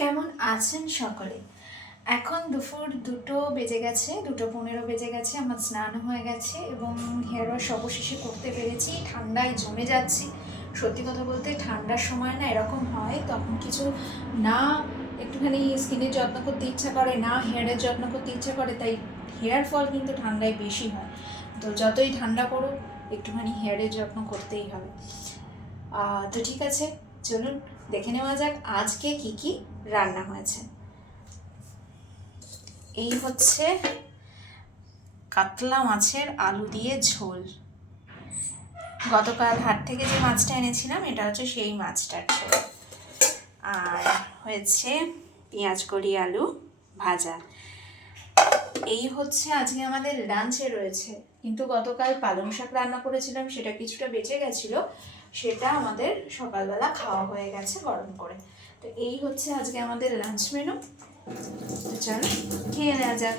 কেমন আছেন সকলে? এখন দুপুর 2টো বেজে গেছে, 2:15 বেজে গেছে। আমার স্নান হয়ে গেছে এবং হেয়ার ওয়াশ অবশেষে করতে পেরেছি। ঠান্ডায় জমে যাচ্ছি। সত্যি কথা বলতে ঠান্ডার সময় না এরকম হয়, তখন কিছু না একটুখানি স্কিনের যত্ন করতে ইচ্ছা করে, না হেয়ারের যত্ন করতে ইচ্ছা করে, তাই হেয়ার ফল কিন্তু ঠান্ডায় বেশি হয়। তো যতই ঠান্ডা পড়ুক একটুখানি হেয়ারের যত্ন করতেই হবে। তো ঠিক আছে, চলুন দেখে নেওয়া যাক আজকে কি কি রান্না হয়েছে। এই হচ্ছে কাতলা মাছের আলু দিয়ে ঝোল। গতকাল হাট থেকে যে মাছটা এনেছিলাম এটা হচ্ছে সেই মাছটার ঝোল। আর হয়েছে পেঁয়াজ কলি আলু ভাজা। এই হচ্ছে আজকে আমাদের লাঞ্চে রয়েছে। কিন্তু গতকাল পালং শাক রান্না করেছিলাম, সেটা কিছুটা বেঁচে গেছিলো, সেটা আমাদের সকালবেলা খাওয়া হয়ে গেছে গরম করে। তো এই হচ্ছে আজকে আমাদের লাঞ্চ মেনু। তো চলো খেয়ে নেওয়া যাক।